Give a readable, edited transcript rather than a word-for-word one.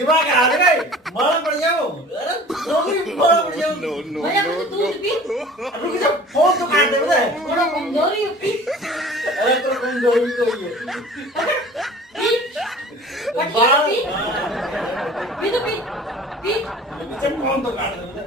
दिमाग आ रहा है मारा पड़ जाओ अरे नौकरी मारा पड़ जाओ नो नो रुक जा फोन तो काट दे बता थोड़ा कमजोरी है अरे तो कमजोरी तो ये बाल पी तो पी पीछे फोन तो काट दे बता